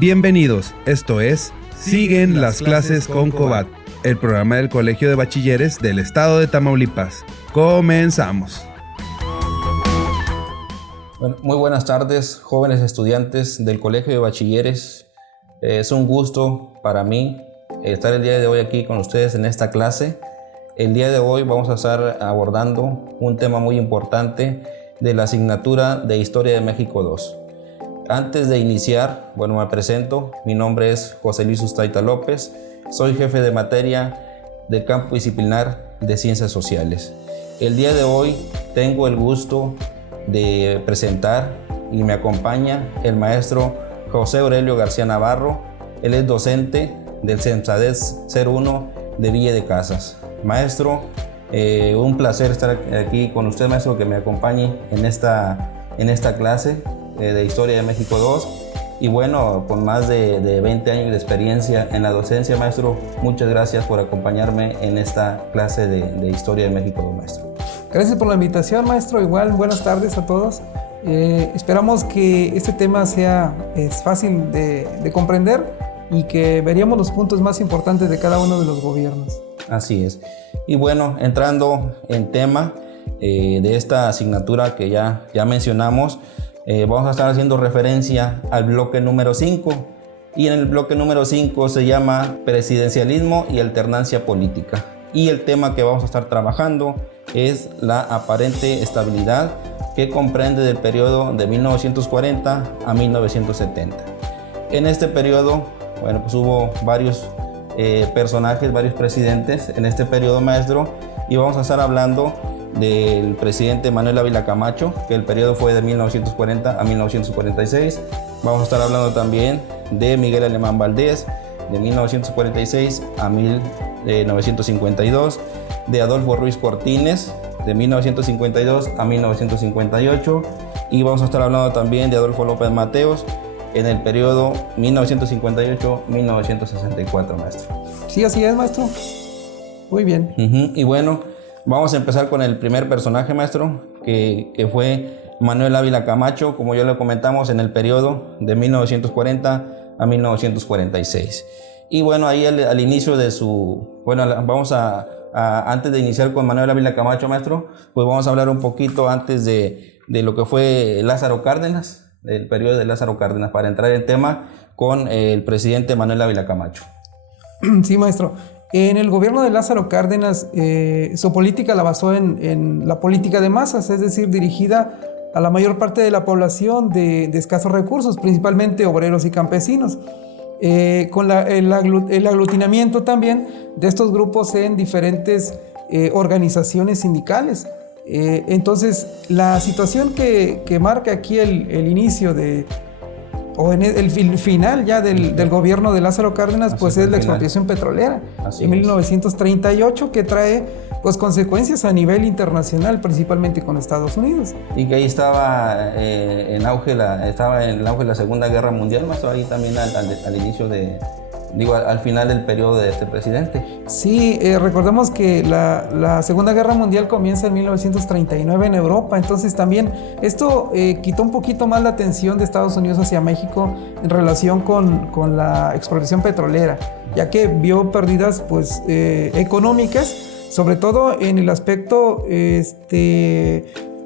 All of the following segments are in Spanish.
Bienvenidos, esto es Siguen las clases con Cobat, el programa del Colegio de Bachilleres del Estado de Tamaulipas. Comenzamos. Bueno, muy buenas tardes, jóvenes estudiantes del Colegio de Bachilleres. Es un gusto para mí estar el día de hoy aquí con ustedes en esta clase. El día de hoy vamos a estar abordando un tema muy importante de la asignatura de Historia de México 2. Antes de iniciar, me presento. Mi nombre es José Luis Ustaita López. Soy jefe de materia del campo disciplinar de Ciencias Sociales. El día de hoy tengo el gusto de presentar y me acompaña el maestro José Aurelio García Navarro. Él es docente del CEMSADES 01 de Villa de Casas. Maestro, un placer estar aquí con usted, maestro, que me acompañe en esta clase de Historia de México 2. Y bueno, con más de 20 años de experiencia en la docencia, maestro, muchas gracias por acompañarme en esta clase de Historia de México 2, maestro. Gracias por la invitación, maestro. Igual, buenas tardes a todos. Esperamos que este tema sea fácil de comprender y que veríamos los puntos más importantes de cada uno de los gobiernos. Así es. Y bueno, entrando en tema de esta asignatura que ya mencionamos, vamos a estar haciendo referencia al bloque número 5. Y en el bloque número 5 se llama Presidencialismo y Alternancia Política. Y el tema que vamos a estar trabajando es la aparente estabilidad, que comprende del periodo de 1940 a 1970. En este periodo, hubo varios personajes, varios presidentes en este periodo, maestro, y vamos a estar hablando del presidente Manuel Ávila Camacho, que el periodo fue de 1940 a 1946. Vamos a estar hablando también de Miguel Alemán Valdés, de 1946 a 1952, de Adolfo Ruiz Cortines, de 1952 a 1958, y vamos a estar hablando también de Adolfo López Mateos en el periodo 1958-1964, maestro. Sí, así es, maestro. Muy bien. Y bueno, vamos a empezar con el primer personaje, maestro, que fue Manuel Ávila Camacho, como ya lo comentamos, en el periodo de 1940 a 1946. Y bueno, ahí al inicio de su... vamos antes de iniciar con Manuel Ávila Camacho, maestro, pues vamos a hablar un poquito antes de lo que fue Lázaro Cárdenas, el periodo de Lázaro Cárdenas, para entrar en tema con el presidente Manuel Ávila Camacho. Sí, maestro. En el gobierno de Lázaro Cárdenas, su política la basó en la política de masas, es decir, dirigida a la mayor parte de la población de escasos recursos, principalmente obreros y campesinos, con el aglutinamiento también de estos grupos en diferentes organizaciones sindicales. Entonces, la situación que marca aquí el inicio en el final ya del gobierno de Lázaro Cárdenas, pues es la expropiación petrolera en 1938, que trae pues consecuencias a nivel internacional, principalmente con Estados Unidos. Y que ahí estaba en auge la Segunda Guerra Mundial, maestro, ahí también al inicio al final del periodo de este presidente. Sí, recordemos que la Segunda Guerra Mundial comienza en 1939 en Europa, entonces también esto quitó un poquito más la atención de Estados Unidos hacia México en relación con la expropiación petrolera, ya que vio pérdidas pues económicas, sobre todo en el aspecto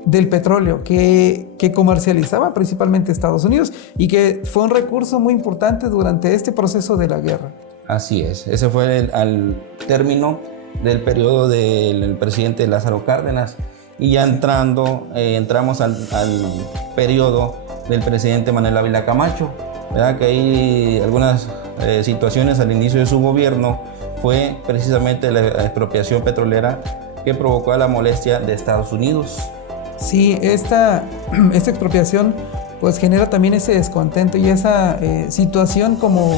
del petróleo que comercializaba principalmente Estados Unidos y que fue un recurso muy importante durante este proceso de la guerra. Así es, ese fue al término del periodo del presidente Lázaro Cárdenas, y ya entramos al periodo del presidente Manuel Ávila Camacho, ¿verdad? Que hay algunas situaciones al inicio de su gobierno, fue precisamente la expropiación petrolera que provocó la molestia de Estados Unidos. Sí, esta expropiación pues genera también ese descontento y esa situación como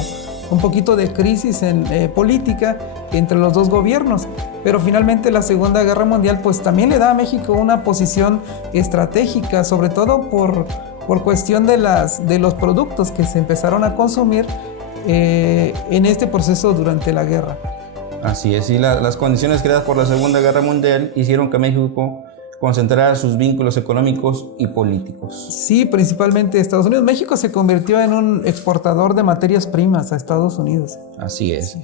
un poquito de crisis política entre los dos gobiernos, pero finalmente la Segunda Guerra Mundial pues también le da a México una posición estratégica, sobre todo por cuestión de los productos que se empezaron a consumir en este proceso durante la guerra. Así es, y las condiciones creadas por la Segunda Guerra Mundial hicieron que México concentrar sus vínculos económicos y políticos. Sí, principalmente Estados Unidos. México se convirtió en un exportador de materias primas a Estados Unidos. Así es.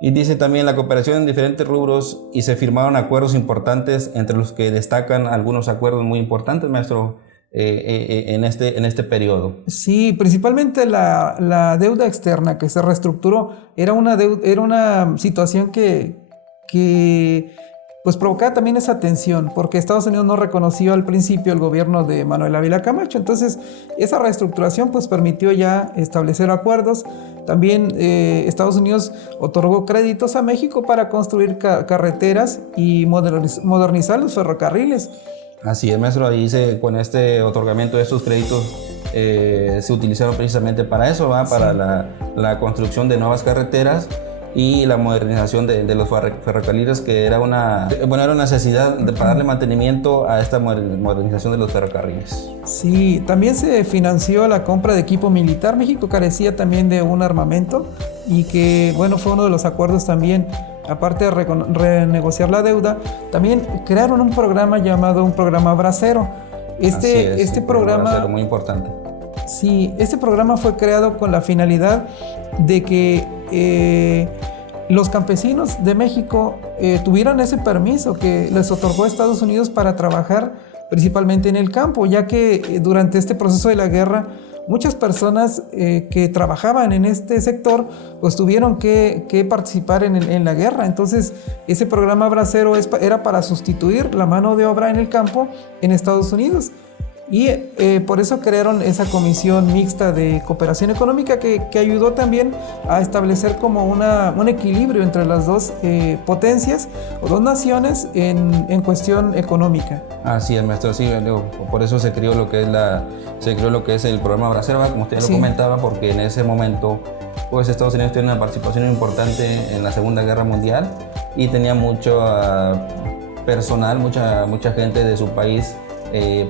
Y dice también la cooperación en diferentes rubros y se firmaron acuerdos importantes, entre los que destacan algunos acuerdos muy importantes, maestro, en este periodo. Sí, principalmente la deuda externa que se reestructuró era una situación que pues provocaba también esa tensión, porque Estados Unidos no reconoció al principio el gobierno de Manuel Ávila Camacho. Entonces esa reestructuración pues permitió ya establecer acuerdos. También Estados Unidos otorgó créditos a México para construir carreteras y modernizar los ferrocarriles. Así es, maestro. Ahí con este otorgamiento de estos créditos se utilizaron precisamente para eso, ¿va? Para la construcción de nuevas carreteras y la modernización de los ferrocarriles, que era una necesidad para darle mantenimiento a esta modernización de los ferrocarriles. Sí, también se financió la compra de equipo militar. México carecía también de un armamento y que, bueno, fue uno de los acuerdos también. Aparte de renegociar la deuda, también crearon un programa llamado un programa Bracero. Este programa Bracero, muy importante. Sí, este programa fue creado con la finalidad de que los campesinos de México tuvieran ese permiso que les otorgó Estados Unidos para trabajar principalmente en el campo, ya que durante este proceso de la guerra muchas personas que trabajaban en este sector pues tuvieron que participar en la guerra. Entonces ese programa Bracero era para sustituir la mano de obra en el campo en Estados Unidos. Y por eso crearon esa comisión mixta de cooperación económica que ayudó también a establecer como un equilibrio entre las dos potencias o dos naciones en cuestión económica. Así es, maestro. Sí, por eso se creó lo que es el programa Bracero, como usted ya lo comentaba, porque en ese momento pues Estados Unidos tiene una participación importante en la Segunda Guerra Mundial y tenía mucho personal, mucha gente de su país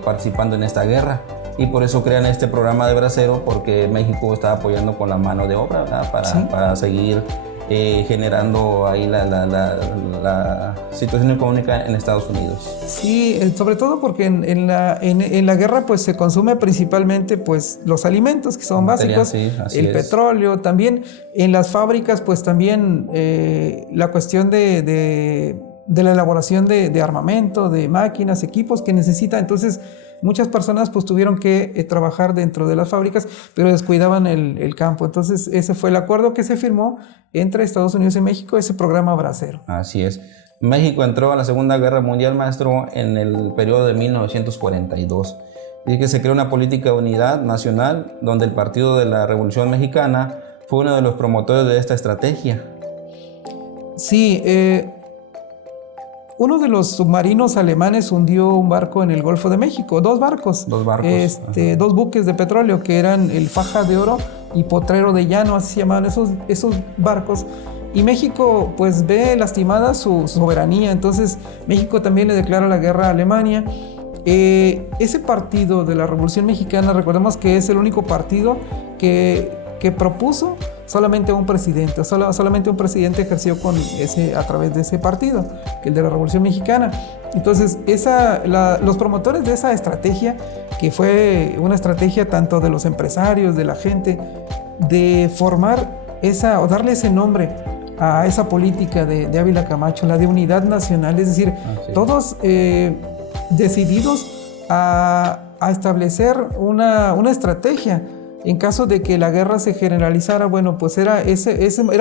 participando en esta guerra, y por eso crean este programa de Bracero, porque México está apoyando con la mano de obra, ¿verdad? Para seguir generando ahí la situación económica en Estados Unidos. Sí, sobre todo porque en la guerra pues se consume principalmente pues los alimentos que son básicos, el petróleo, también en las fábricas pues también la cuestión de la elaboración de armamento, de máquinas, equipos que necesita. Entonces muchas personas pues tuvieron que trabajar dentro de las fábricas, pero descuidaban el campo. Entonces ese fue el acuerdo que se firmó entre Estados Unidos y México, ese programa Bracero. Así es. México entró a la Segunda Guerra Mundial, maestro, en el periodo de 1942. Y que se creó una política de unidad nacional, donde el Partido de la Revolución Mexicana fue uno de los promotores de esta estrategia. Sí, uno de los submarinos alemanes hundió un barco en el Golfo de México, dos barcos. Dos buques de petróleo que eran el Faja de Oro y Potrero de Llano, así se llamaban esos barcos. Y México pues ve lastimada su soberanía, entonces México también le declara la guerra a Alemania. Ese partido de la Revolución Mexicana, recordemos que es el único partido que propuso solamente un presidente, solamente un presidente ejerció a través de ese partido, el de la Revolución Mexicana. Entonces los promotores de esa estrategia, que fue una estrategia tanto de los empresarios, de la gente, de formar o darle ese nombre a esa política de Ávila Camacho, la de unidad nacional, es decir, todos decididos a establecer una estrategia. En caso de que la guerra se generalizara, bueno, pues era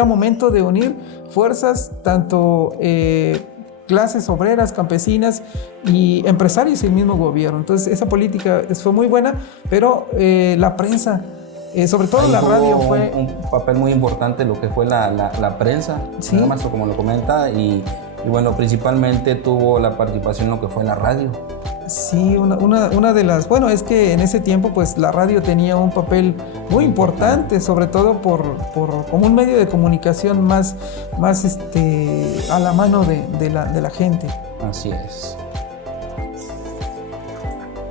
momento de unir fuerzas, tanto clases obreras, campesinas y empresarios y el mismo gobierno. Entonces esa política fue muy buena, pero la prensa, sobre todo la radio, fue un papel muy importante lo que fue la prensa, ¿sí? Más como lo comenta, y bueno, principalmente tuvo la participación en lo que fue la radio. Sí, una de las... Bueno, es que en ese tiempo pues la radio tenía un papel muy importante, sobre todo como un medio de comunicación más a la mano de la gente. Así es.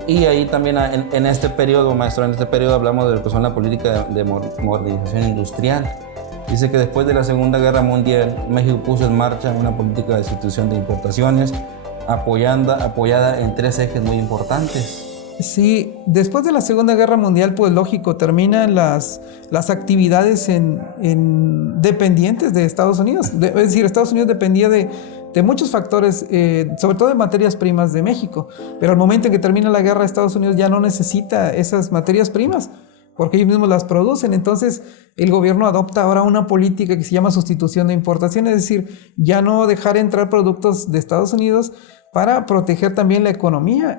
Y ahí también en este periodo, maestro, hablamos de lo que son la política de modernización industrial. Dice que después de la Segunda Guerra Mundial, México puso en marcha una política de sustitución de importaciones apoyada en tres ejes muy importantes. Sí, después de la Segunda Guerra Mundial, pues lógico, terminan las actividades dependientes de Estados Unidos. Es decir, Estados Unidos dependía de muchos factores, sobre todo de materias primas de México. Pero al momento en que termina la guerra, Estados Unidos ya no necesita esas materias primas, porque ellos mismos las producen. Entonces, el gobierno adopta ahora una política que se llama sustitución de importación, es decir, ya no dejar entrar productos de Estados Unidos para proteger también la economía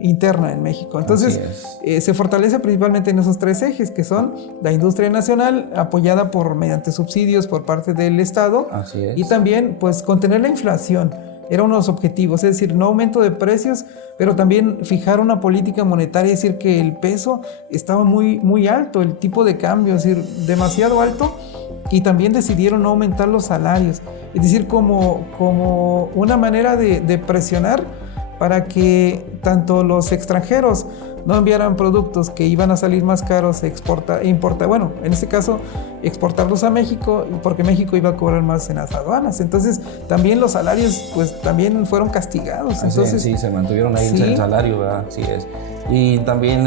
interna en México. Entonces, se fortalece principalmente en esos tres ejes, que son la industria nacional, apoyada mediante subsidios por parte del Estado, y también pues contener la inflación. Era uno de los objetivos, es decir, no aumento de precios, pero también fijar una política monetaria, es decir, que el peso estaba muy, muy alto, el tipo de cambio, es decir, demasiado alto, y también decidieron no aumentar los salarios, es decir, como una manera de presionar para que tanto los extranjeros no enviaran productos que iban a salir más caros, bueno, en este caso, exportarlos a México, porque México iba a cobrar más en las aduanas. Entonces, también los salarios, pues, también fueron castigados. Entonces, sí, se mantuvieron ahí el salario, ¿verdad? Así es. Y también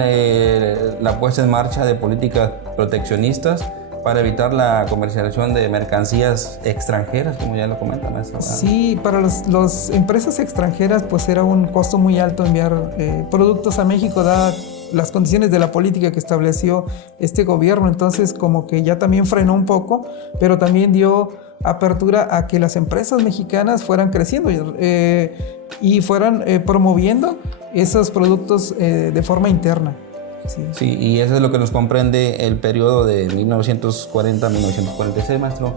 la puesta en marcha de políticas proteccionistas para evitar la comercialización de mercancías extranjeras, como ya lo comenta, maestro. Sí, para las empresas extranjeras pues era un costo muy alto enviar productos a México, dadas las condiciones de la política que estableció este gobierno. Entonces como que ya también frenó un poco, pero también dio apertura a que las empresas mexicanas fueran creciendo y fueran promoviendo esos productos de forma interna. Sí, y eso es lo que nos comprende el periodo de 1940 a 1946, maestro,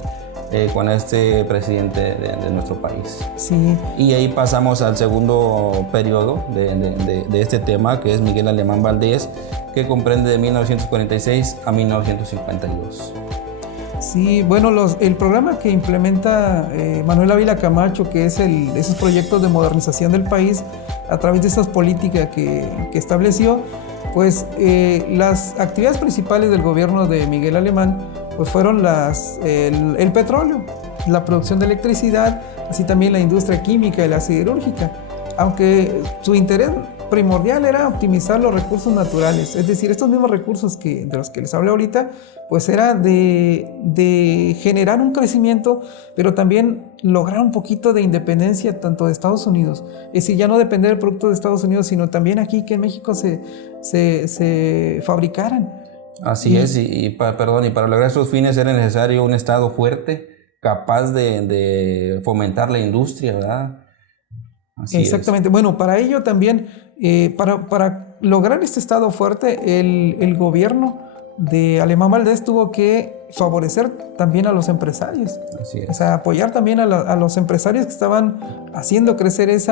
con este presidente de nuestro país. Sí. Y ahí pasamos al segundo periodo de este tema, que es Miguel Alemán Valdés, que comprende de 1946 a 1952. Sí, bueno, el programa que implementa Manuel Ávila Camacho, que es esos proyectos de modernización del país a través de esas políticas que estableció, pues las actividades principales del gobierno de Miguel Alemán pues fueron el petróleo, la producción de electricidad, así también la industria química y la siderúrgica, aunque su interés primordial era optimizar los recursos naturales, es decir, estos mismos recursos de los que les hablé ahorita, pues era de generar un crecimiento, pero también lograr un poquito de independencia tanto de Estados Unidos, es decir, ya no depender del producto de Estados Unidos, sino también aquí que en México se fabricaran. Así es, y para lograr esos fines era necesario un Estado fuerte, capaz de fomentar la industria, ¿verdad? Así exactamente. Es. Bueno, para ello también, para lograr este Estado fuerte, el gobierno de Alemán Valdés tuvo que favorecer también a los empresarios. Así es. O sea, apoyar también a los empresarios que estaban haciendo crecer ese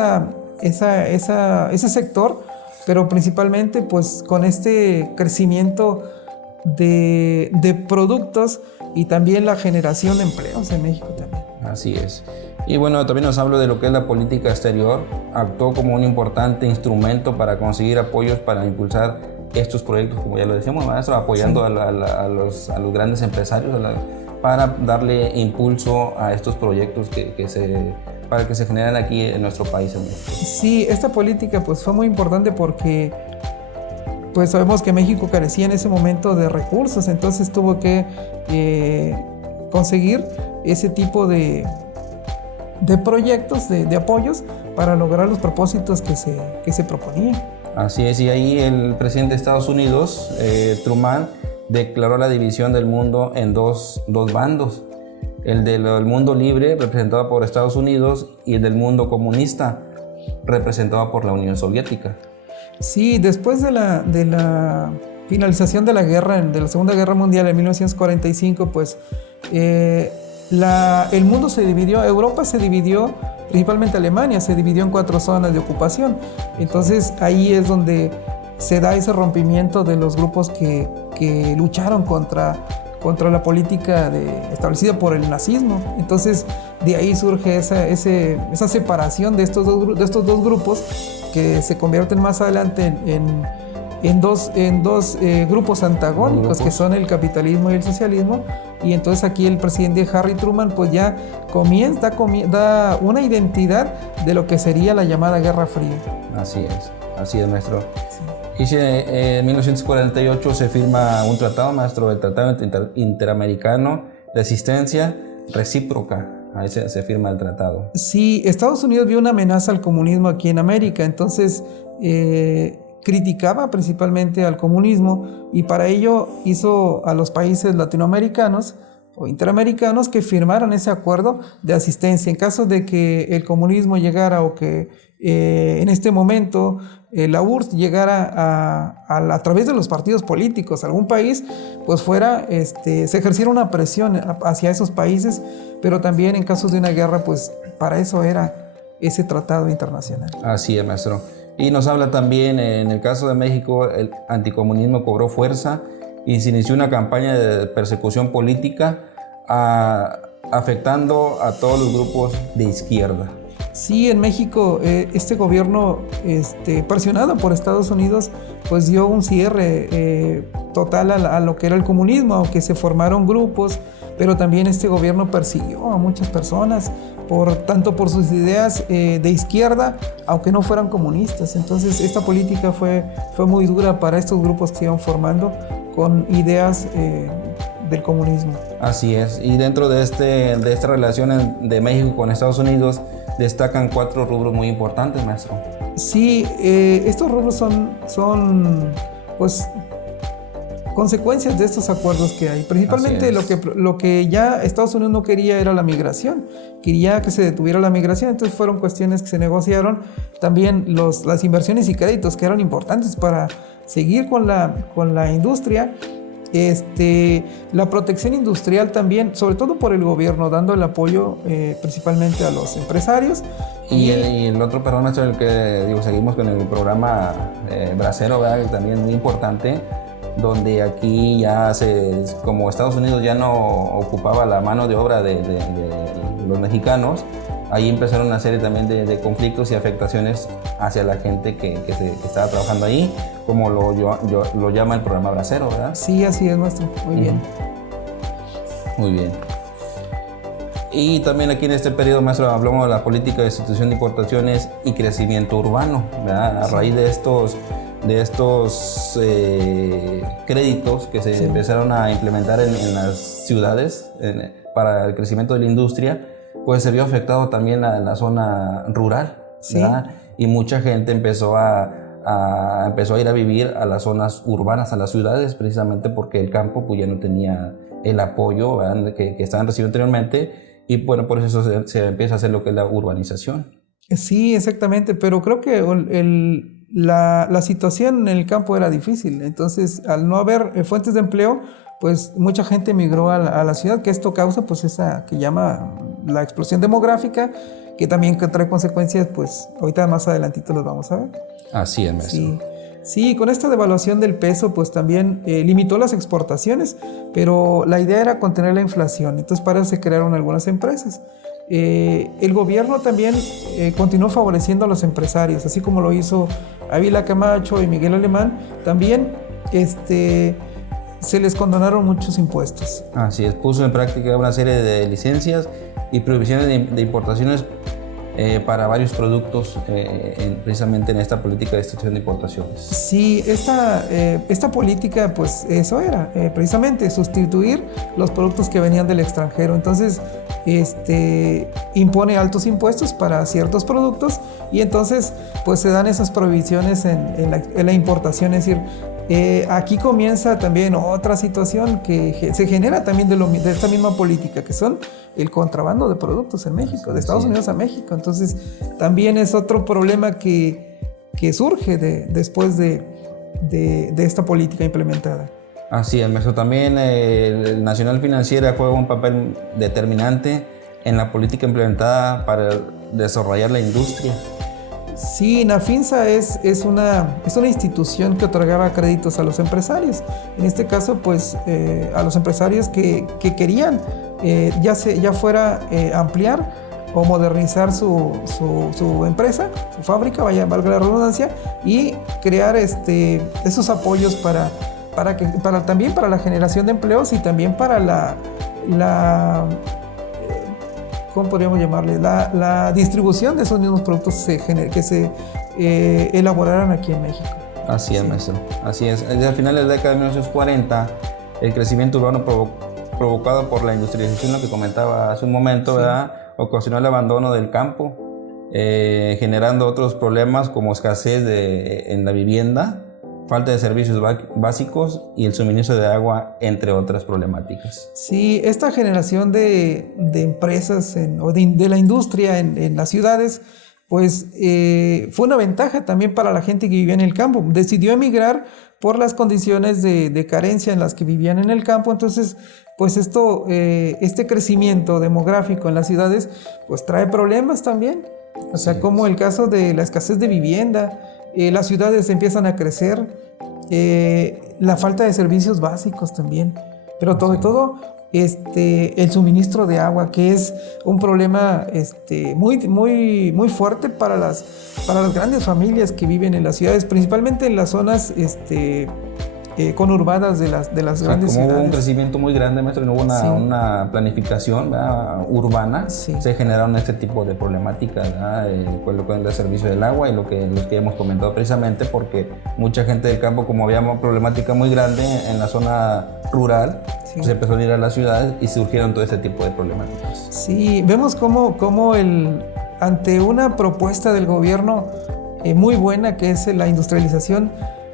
sector, pero principalmente pues con este crecimiento de productos y también la generación de empleos en México también. Así es. Y bueno, también nos habla de lo que es la política exterior. Actuó como un importante instrumento para conseguir apoyos para impulsar estos proyectos, como ya lo decíamos, maestro, apoyando sí. a los grandes empresarios para darle impulso a estos proyectos para que se generen aquí en nuestro país. Sí, esta política pues fue muy importante porque pues sabemos que México carecía en ese momento de recursos, entonces tuvo que conseguir ese tipo de proyectos, de apoyos para lograr los propósitos que se proponían. Así es, y ahí el presidente de Estados Unidos, Truman, declaró la división del mundo en dos bandos, el del mundo libre, representado por Estados Unidos, y el del mundo comunista, representado por la Unión Soviética. Sí, después de la finalización de la Segunda Guerra Mundial en 1945, pues el mundo se dividió, Europa se dividió, principalmente Alemania se dividió en 4 zonas de ocupación. Entonces ahí es donde se da ese rompimiento de los grupos que lucharon contra la política establecida por el nazismo. Entonces de ahí surge esa separación de estos dos grupos que se convierten más adelante en dos grupos antagónicos, que son el capitalismo y el socialismo. Y entonces aquí el presidente Harry Truman pues ya da una identidad de lo que sería la llamada Guerra Fría. Así es, maestro. Sí. Y en 1948 se firma un tratado, maestro, el Tratado Interamericano de Asistencia Recíproca. Ahí se firma el tratado. Sí, Estados Unidos vio una amenaza al comunismo aquí en América, entonces criticaba principalmente al comunismo, y para ello hizo a los países latinoamericanos o interamericanos que firmaran ese acuerdo de asistencia en caso de que el comunismo llegara, o que en este momento la URSS llegara a través de los partidos políticos a algún país, pues se ejerciera una presión hacia esos países, pero también en casos de una guerra, pues para eso era ese tratado internacional. Así es, maestro. Y nos habla también, en el caso de México, el anticomunismo cobró fuerza y se inició una campaña de persecución política afectando a todos los grupos de izquierda. Sí, en México este gobierno, presionado por Estados Unidos, pues dio un cierre total a lo que era el comunismo, aunque se formaron grupos, pero también este gobierno persiguió a muchas personas, tanto por sus ideas de izquierda, aunque no fueran comunistas. Entonces esta política fue muy dura para estos grupos que se iban formando con ideas del comunismo. Así es, y dentro de esta relación de México con Estados Unidos destacan 4 rubros muy importantes, maestro. Sí, estos rubros son pues consecuencias de estos acuerdos que hay. Principalmente lo que ya Estados Unidos no quería era la migración, quería que se detuviera la migración, entonces fueron cuestiones que se negociaron. También las inversiones y créditos que eran importantes para seguir con la industria. La protección industrial también, sobre todo por el gobierno, dando el apoyo principalmente a los empresarios. Y el otro, perdón, maestro, el que seguimos con el programa Bracero, ¿verdad? También muy importante, donde aquí como Estados Unidos ya no ocupaba la mano de obra de los mexicanos, ahí empezaron una serie también de conflictos y afectaciones hacia la gente que estaba trabajando ahí, como lo llama el programa Bracero, ¿verdad? Sí, así es, maestro. Muy bien. Muy bien. Y también aquí en este periodo, maestro, hablamos de la política de sustitución de importaciones y crecimiento urbano, ¿verdad? A raíz de estos créditos que se empezaron a implementar en las ciudades para el crecimiento de la industria, pues se vio afectado también la zona rural, ¿verdad? Sí. Y mucha gente empezó a ir a vivir a las zonas urbanas, a las ciudades, precisamente porque el campo pues ya no tenía el apoyo, ¿verdad?, que estaban recibiendo anteriormente, y bueno, por eso se empieza a hacer lo que es la urbanización. Sí, exactamente, pero creo que la situación en el campo era difícil, entonces al no haber fuentes de empleo, pues mucha gente migró a la ciudad, que esto causa pues esa que llama la explosión demográfica, que también trae consecuencias, pues ahorita más adelantito los vamos a ver. Así es, maestro. Sí, con esta devaluación del peso pues también limitó las exportaciones, pero la idea era contener la inflación, entonces para eso se crearon algunas empresas. El gobierno también continuó favoreciendo a los empresarios, así como lo hizo Ávila Camacho y Miguel Alemán, también se les condonaron muchos impuestos. Así es, puso en práctica una serie de licencias y prohibiciones de importaciones para varios productos precisamente en esta política de restricción de importaciones. Sí, esta política pues eso era, precisamente sustituir los productos que venían del extranjero. Entonces impone altos impuestos para ciertos productos y entonces pues se dan esas prohibiciones en la importación. Es decir, aquí comienza también otra situación que se genera también de esta misma política, que son el contrabando de productos en México, de Estados Unidos a México. Entonces también es otro problema que surge después de esta política implementada. Así es, maestro. También el Nacional Financiera juega un papel determinante en la política implementada para desarrollar la industria. Sí, Nafinsa es una institución que otorgaba créditos a los empresarios. En este caso, pues, a los empresarios que querían ya fuera ampliar o modernizar su empresa, su fábrica, valga la redundancia, y crear esos apoyos también para la generación de empleos y también para ¿cómo podríamos llamarle? La distribución de esos mismos productos que se elaboraran aquí en México. Así es, maestro. Así es. Desde el final de la década de 1940, el crecimiento urbano provocado por la industrialización, lo que comentaba hace un momento, ¿verdad?, ocasionó el abandono del campo, generando otros problemas como escasez en la vivienda, falta de servicios básicos y el suministro de agua, entre otras problemáticas. Sí, esta generación de empresas o de la industria en las ciudades, pues fue una ventaja también para la gente que vivía en el campo. Decidió emigrar por las condiciones de carencia en las que vivían en el campo. Entonces, pues este crecimiento demográfico en las ciudades, pues trae problemas también. O sea, como el caso de la escasez de vivienda, las ciudades empiezan a crecer, la falta de servicios básicos también, pero sobre todo el suministro de agua, que es un problema muy fuerte para las grandes familias que viven en las ciudades, principalmente en las zonas conurbadas de las grandes ciudades. Hubo un crecimiento muy grande, maestro, y no hubo una planificación, ¿verdad?, urbana. Sí. Se generaron este tipo de problemáticas, con lo que es el servicio del agua y lo que hemos comentado, precisamente porque mucha gente del campo, como había una problemática muy grande en la zona rural, sí, se empezó a ir a las ciudades y surgieron todo este tipo de problemáticas. Sí, vemos cómo ante una propuesta del gobierno muy buena, que es la industrialización,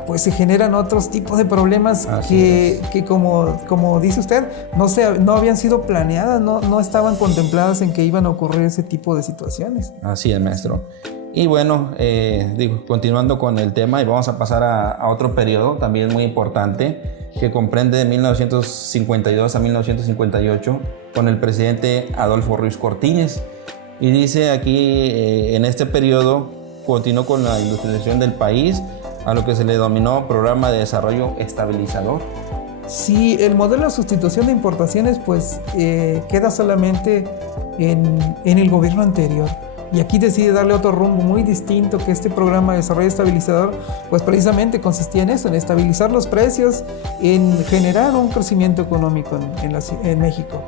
pues se generan otros tipos de problemas que como dice usted, no habían sido planeadas, no estaban contempladas en que iban a ocurrir ese tipo de situaciones. Así es, maestro. Y bueno, continuando con el tema, y vamos a pasar a otro periodo también muy importante, que comprende de 1952 a 1958, con el presidente Adolfo Ruiz Cortines. Y dice aquí, en este periodo, continuó con la industrialización del país, a lo que se le denominó Programa de Desarrollo Estabilizador. Sí, el modelo de sustitución de importaciones pues queda solamente en el gobierno anterior. Y aquí decide darle otro rumbo muy distinto, que este programa de desarrollo estabilizador pues precisamente consistía en eso, en estabilizar los precios, en generar un crecimiento económico en México.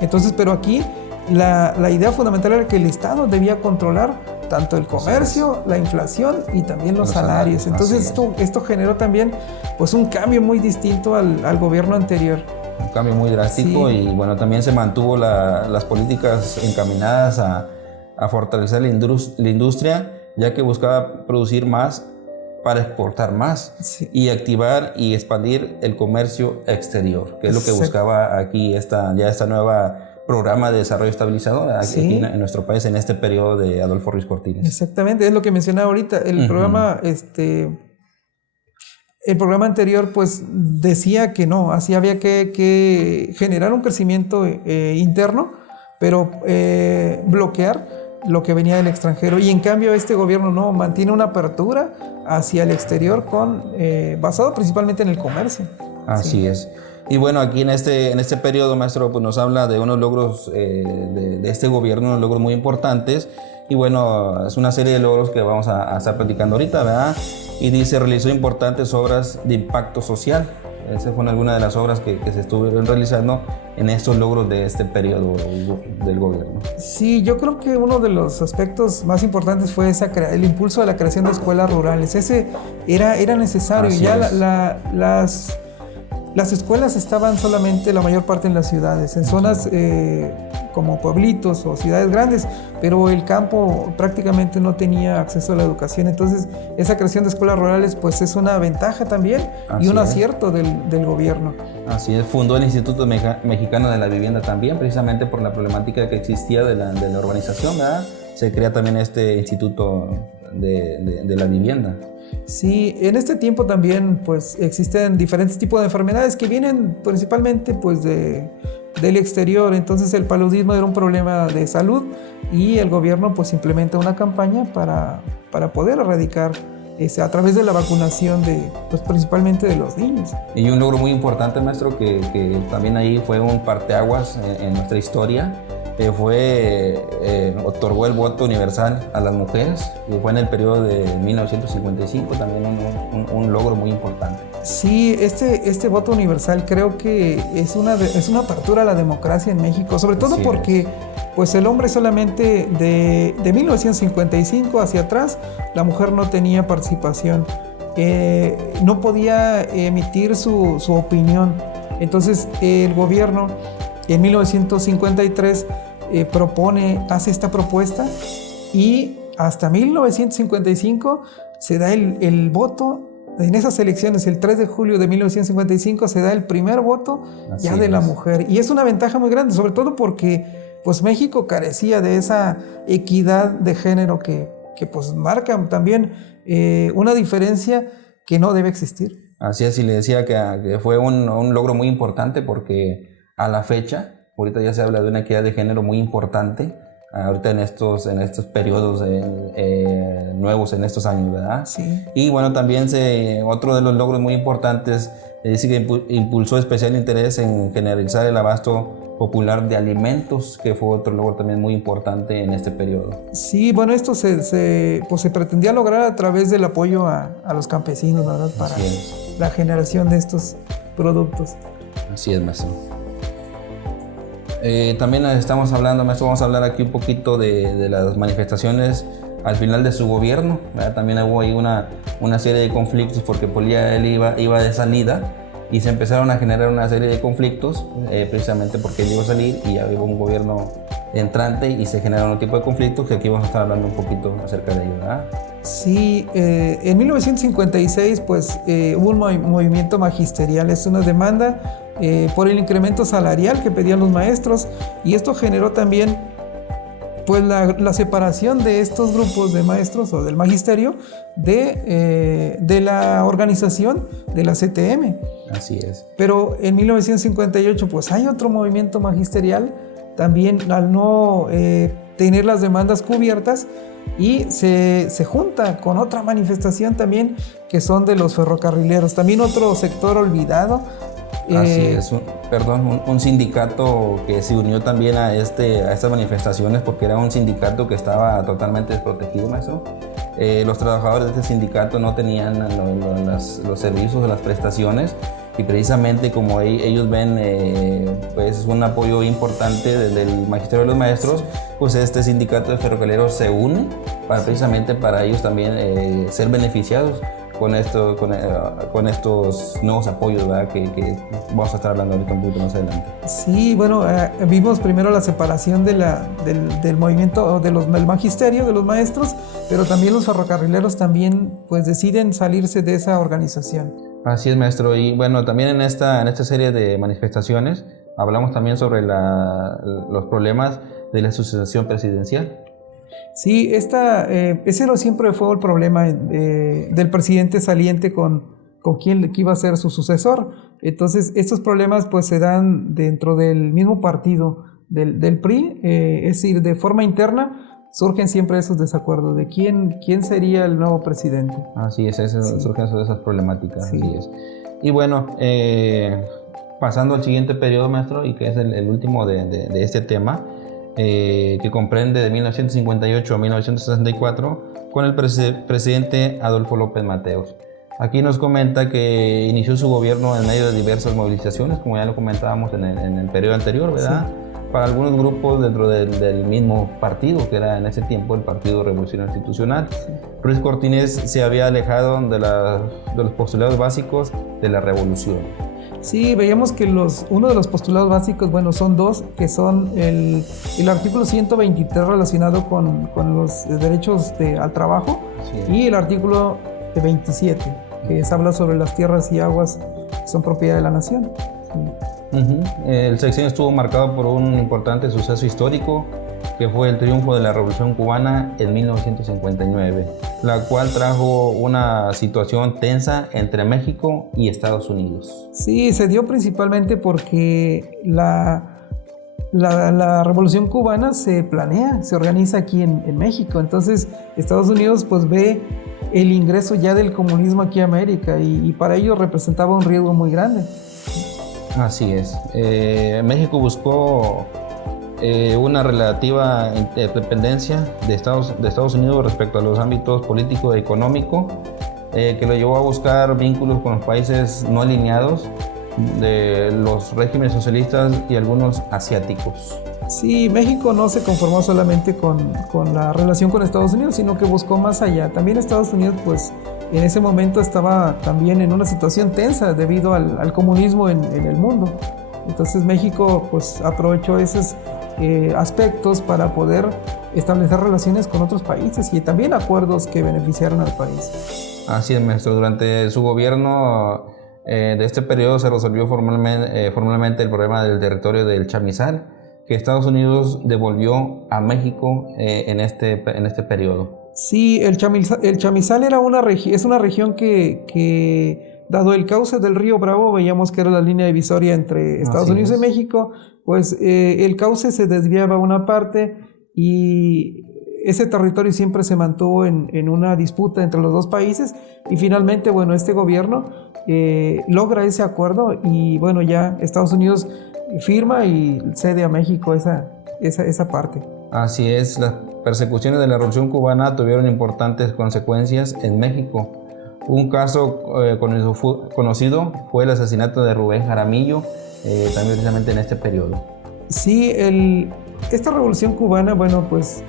Entonces, pero aquí la idea fundamental era que el Estado debía controlar tanto el comercio, la inflación y también los salarios. Entonces esto generó también pues un cambio muy distinto al gobierno anterior. Un cambio muy drástico. Sí. Y bueno, también se mantuvo las políticas encaminadas a fortalecer la industria, ya que buscaba producir más para exportar más, sí, y activar y expandir el comercio exterior, que es lo que buscaba aquí esta nueva programa de desarrollo estabilizador aquí en nuestro país en este periodo de Adolfo Ruiz Cortines. Exactamente, es lo que mencionaba ahorita. El programa anterior pues decía que no, así había que generar un crecimiento interno, pero bloquear lo que venía del extranjero. Y en cambio este gobierno no, mantiene una apertura hacia el exterior basado principalmente en el comercio. Así es. Y bueno, aquí en este periodo, maestro, pues nos habla de unos logros de este gobierno, unos logros muy importantes. Y bueno, es una serie de logros que vamos a estar platicando ahorita, ¿verdad? Y dice, realizó importantes obras de impacto social. Esas fueron algunas de las obras que se estuvieron realizando en estos logros de este periodo del gobierno. Sí, yo creo que uno de los aspectos más importantes fue el impulso de la creación de escuelas rurales. Ese era necesario. Así ya las escuelas estaban solamente la mayor parte en las ciudades, en zonas como pueblitos o ciudades grandes, pero el campo prácticamente no tenía acceso a la educación. Entonces esa creación de escuelas rurales pues es una ventaja también y un acierto del gobierno. Así es, fundó el Instituto Mexicano de la Vivienda también, precisamente por la problemática que existía de la urbanización, ¿verdad? Se crea también este Instituto de la Vivienda. Sí, en este tiempo también pues existen diferentes tipos de enfermedades que vienen principalmente pues del exterior. Entonces el paludismo era un problema de salud y el gobierno pues implementa una campaña para poder erradicar a través de la vacunación pues principalmente de los niños. Y un logro muy importante, maestro, que también ahí fue un parteaguas en nuestra historia, otorgó el voto universal a las mujeres, y fue en el periodo de 1955, también un logro muy importante. Sí, este voto universal creo que es una apertura a la democracia en México, sobre todo porque pues el hombre solamente de 1955 hacia atrás, la mujer no tenía participación, no podía emitir su opinión. Entonces el gobierno en 1953 hace esta propuesta, y hasta 1955 se da el voto. En esas elecciones, el 3 de julio de 1955, se da el primer voto ya de la mujer. Y es una ventaja muy grande, sobre todo porque pues, México carecía de esa equidad de género que pues, marca también una diferencia que no debe existir. Así es, y le decía que fue un logro muy importante, porque a la fecha, ahorita ya se habla de una equidad de género muy importante, ahorita en estos periodos nuevos, en estos años, ¿verdad? Sí. Y bueno, también otro de los logros muy importantes, dice que impulsó especial interés en generalizar el abasto popular de alimentos, que fue otro logro también muy importante en este periodo. Sí, bueno, esto se pretendía lograr a través del apoyo a los campesinos, ¿verdad? Para la generación de estos productos. Así es, maestro. También estamos hablando, maestro, vamos a hablar aquí un poquito de las manifestaciones al final de su gobierno, ¿verdad? También hubo ahí una serie de conflictos, porque Polilla él iba de salida, y se empezaron a generar una serie de conflictos, precisamente porque él iba a salir y ya hubo un gobierno entrante y se generaron un tipo de conflictos que aquí vamos a estar hablando un poquito acerca de ellos, ¿verdad? Sí, en 1956 pues hubo un movimiento magisterial, es una demanda por el incremento salarial que pedían los maestros, y esto generó también pues la separación de estos grupos de maestros o del magisterio de la organización de la CTM. Así es. Pero en 1958 pues hay otro movimiento magisterial también, al no tener las demandas cubiertas, y se junta con otra manifestación también, que son de los ferrocarrileros, también otro sector olvidado. Así es, un sindicato que se unió también a estas manifestaciones, porque era un sindicato que estaba totalmente desprotegido, maestro. Los trabajadores de este sindicato no tenían los servicios o las prestaciones, y precisamente como ellos ven pues un apoyo importante del Magisterio de los Maestros, pues este sindicato de ferrocarrileros se une precisamente para ellos también ser beneficiados con estos nuevos apoyos, ¿verdad? Que vamos a estar hablando ahorita un poquito más adelante. Sí, bueno, vimos primero la separación del movimiento del magisterio, de los maestros, pero también los ferrocarrileros también pues deciden salirse de esa organización. Así es, maestro. Y bueno, también en esta serie de manifestaciones hablamos también sobre los problemas de la sucesión presidencial. Sí, ese no siempre fue el problema del presidente saliente con quién iba a ser su sucesor. Entonces, estos problemas pues se dan dentro del mismo partido del PRI, es decir, de forma interna surgen siempre esos desacuerdos de quién sería el nuevo presidente. Así es, surgen esas problemáticas. Sí. Así es. Y bueno, pasando al siguiente periodo, maestro, y que es el último de este tema, que comprende de 1958 a 1964, con el presidente Adolfo López Mateos. Aquí nos comenta que inició su gobierno en medio de diversas movilizaciones, como ya lo comentábamos en el periodo anterior, ¿verdad? Sí. Para algunos grupos dentro del mismo partido, que era en ese tiempo el Partido Revolucionario Institucional. Sí. Ruiz Cortines se había alejado de los postulados básicos de la revolución. Sí, veíamos que uno de los postulados básicos, bueno, son dos, que son el artículo 123 relacionado con los derechos al trabajo, sí, y el artículo 27, que habla sobre las tierras y aguas que son propiedad de la nación. Sí. El sexenio estuvo marcado por un importante suceso histórico, que fue el triunfo de la Revolución Cubana en 1959, la cual trajo una situación tensa entre México y Estados Unidos. Sí, se dio principalmente porque la Revolución Cubana se organiza aquí en México. Entonces Estados Unidos pues ve el ingreso ya del comunismo aquí a América, y para ello representaba un riesgo muy grande. Así es. México buscó una relativa dependencia de Estados Unidos respecto a los ámbitos político y económico, que lo llevó a buscar vínculos con los países no alineados de los regímenes socialistas y algunos asiáticos. Sí, México no se conformó solamente con la relación con Estados Unidos, sino que buscó más allá. También Estados Unidos, pues, en ese momento estaba también en una situación tensa debido al comunismo en el mundo. Entonces México, pues, aprovechó esos aspectos para poder establecer relaciones con otros países y también acuerdos que beneficiaron al país. Así es, maestro. Durante su gobierno de este periodo se resolvió formalmente el problema del territorio del chamizal, que Estados Unidos devolvió a México en este periodo. Sí, el chamizal era es una región que, dado el cauce del río Bravo, veíamos que era la línea divisoria entre Estados Unidos y México, pues el cauce se desviaba a una parte y ese territorio siempre se mantuvo en una disputa entre los dos países y finalmente, bueno, este gobierno logra ese acuerdo y bueno, ya Estados Unidos firma y cede a México esa parte. Así es, las persecuciones de la Revolución Cubana tuvieron importantes consecuencias en México. Un caso conocido fue el asesinato de Rubén Jaramillo, también precisamente en este periodo. Sí, esta Revolución Cubana, bueno, pues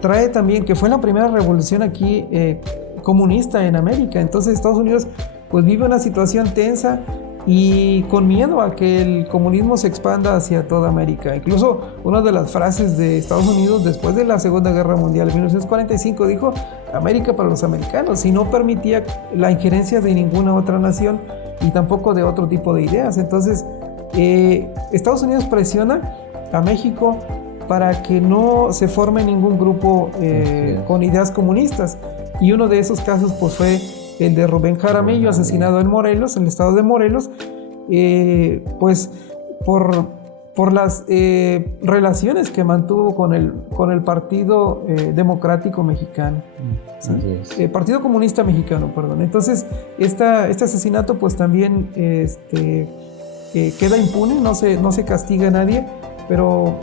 trae también que fue la primera revolución aquí comunista en América. Entonces Estados Unidos pues vive una situación tensa y con miedo a que el comunismo se expanda hacia toda América. Incluso una de las frases de Estados Unidos después de la Segunda Guerra Mundial en 1945 dijo: América para los americanos, y no permitía la injerencia de ninguna otra nación y tampoco de otro tipo de ideas. Entonces Estados Unidos presiona a México para que no se forme ningún grupo con ideas comunistas, y uno de esos casos pues fue el de Rubén Jaramillo, asesinado en Morelos, en el estado de Morelos, pues por las relaciones que mantuvo con el Partido Democrático Mexicano, ¿sí? Partido Comunista Mexicano, perdón. Entonces este asesinato pues también queda impune, no se castiga a nadie, pero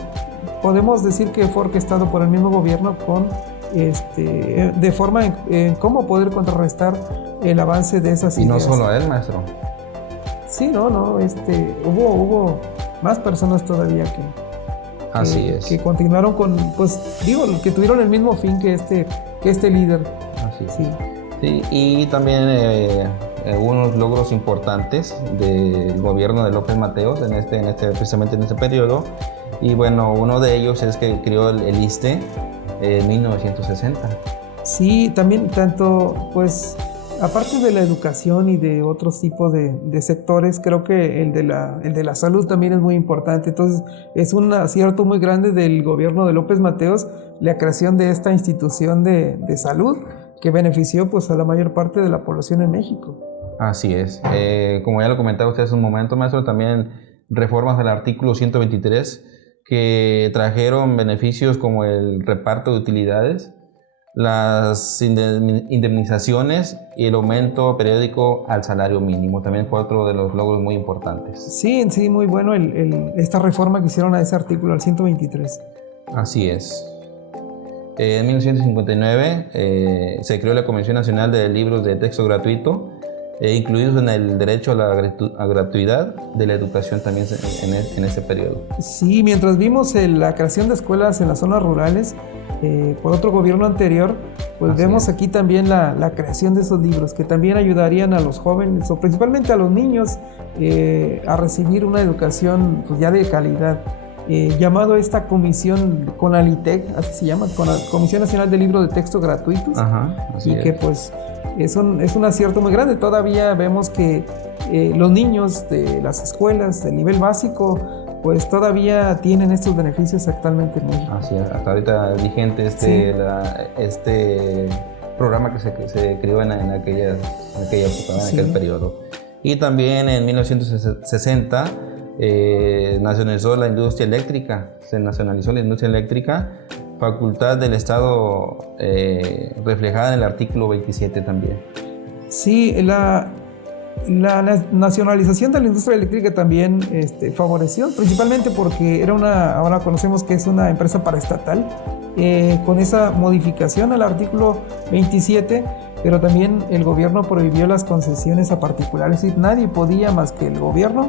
podemos decir que fue orquestado por el mismo gobierno de forma en cómo poder contrarrestar el avance de esas ideas. Y no solo a él, maestro. Sí, hubo más personas todavía que continuaron con, pues digo, que tuvieron el mismo fin que este líder. Así es. Sí, y también hubo unos logros importantes del gobierno de López Mateos precisamente en este periodo. Y bueno, uno de ellos es que creó el ISSSTE en 1960. Sí, también tanto, pues, aparte de la educación y de otros tipos de sectores, creo que el de la salud también es muy importante. Entonces, es un acierto muy grande del gobierno de López Mateos la creación de esta institución de salud que benefició pues a la mayor parte de la población en México. Así es. Como ya lo comentaba usted hace un momento, maestro, también reformas al artículo 123 que trajeron beneficios como el reparto de utilidades, las indemnizaciones y el aumento periódico al salario mínimo. También fue otro de los logros muy importantes. Sí, muy bueno esta reforma que hicieron a ese artículo, al 123. Así es. En 1959 se creó la Comisión Nacional de Libros de Texto Gratuito, incluidos en el derecho a la gratuidad de la educación también en ese periodo. Sí, mientras vimos la creación de escuelas en las zonas rurales por otro gobierno anterior, pues vemos aquí también la creación de esos libros que también ayudarían a los jóvenes o principalmente a los niños a recibir una educación pues, ya de calidad. Llamado esta comisión CONALITEG, así se llama, Comisión Nacional de Libros de Texto Gratuitos, que pues es un acierto muy grande. Todavía vemos que los niños de las escuelas del nivel básico pues todavía tienen estos beneficios actualmente en México. Así es, hasta ahorita vigente este programa que se creó en aquella época, en aquel periodo. Y también en 1960 nacionalizó la industria eléctrica, facultad del Estado reflejada en el artículo 27 también. Sí, La nacionalización de la industria eléctrica también favoreció, principalmente porque ahora conocemos que es una empresa paraestatal, con esa modificación al artículo 27, pero también el gobierno prohibió las concesiones a particulares, y nadie podía más que el gobierno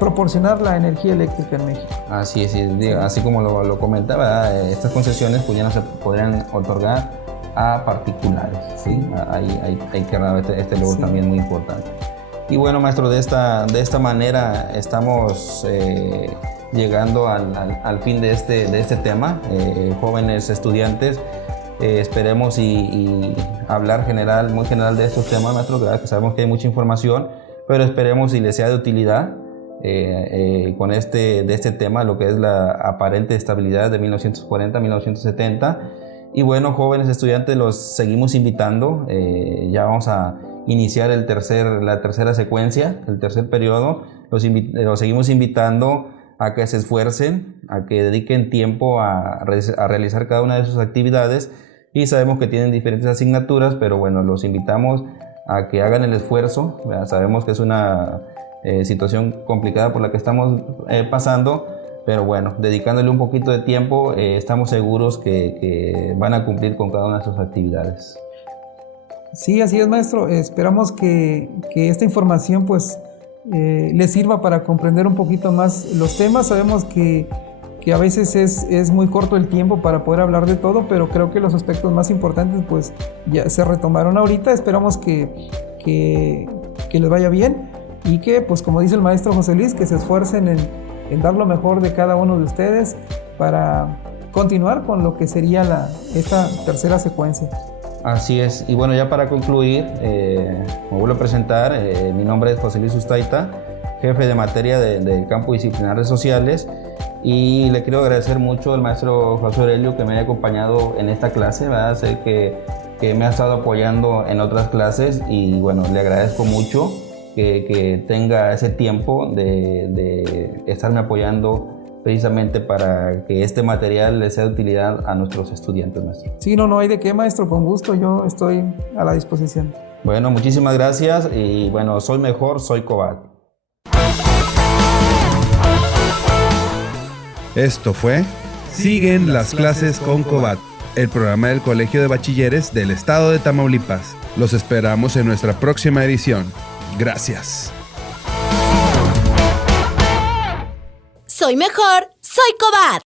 proporcionar la energía eléctrica en México. Así es, así como lo comentaba, estas concesiones podrían otorgar a particulares, ¿sí? Hay que dar este logro también muy importante. Y bueno, maestro, de esta manera estamos llegando al fin de este tema. Jóvenes estudiantes, esperemos y hablar muy general de estos temas, maestro, que sabemos que hay mucha información, pero esperemos y les sea de utilidad con de este tema, lo que es la aparente estabilidad de 1940-1970. Y bueno, jóvenes estudiantes, los seguimos invitando. Ya vamos a iniciar la tercera secuencia, el tercer periodo. Los seguimos invitando a que se esfuercen, a que dediquen tiempo a realizar cada una de sus actividades. Y sabemos que tienen diferentes asignaturas, pero bueno, los invitamos a que hagan el esfuerzo. Sabemos que es una situación complicada por la que estamos pasando, pero bueno, dedicándole un poquito de tiempo, estamos seguros que van a cumplir con cada una de sus actividades. Sí, así es, maestro. Esperamos que esta información pues les sirva para comprender un poquito más los temas. Sabemos que a veces es muy corto el tiempo para poder hablar de todo, pero creo que los aspectos más importantes pues ya se retomaron ahorita. Esperamos que les vaya bien y que, pues como dice el maestro José Luis, que se esfuercen en dar lo mejor de cada uno de ustedes para continuar con lo que sería esta tercera secuencia. Así es, y bueno, ya para concluir, me vuelvo a presentar. Mi nombre es José Luis Ustaita, jefe de materia del campo disciplinar de sociales, y le quiero agradecer mucho al maestro José Aurelio que me haya acompañado en esta clase, ¿verdad? Sé que me ha estado apoyando en otras clases, y bueno, le agradezco mucho que tenga ese tiempo de estarme apoyando precisamente para que este material les sea de utilidad a nuestros estudiantes, maestro. Sí, no hay de qué, maestro, con gusto, yo estoy a la disposición. Bueno, muchísimas gracias, y bueno, soy mejor, soy Cobat. Esto fue Siguen las clases con Cobat, el programa del Colegio de Bachilleres del Estado de Tamaulipas. Los esperamos en nuestra próxima edición. Gracias. Soy mejor, soy Cobat.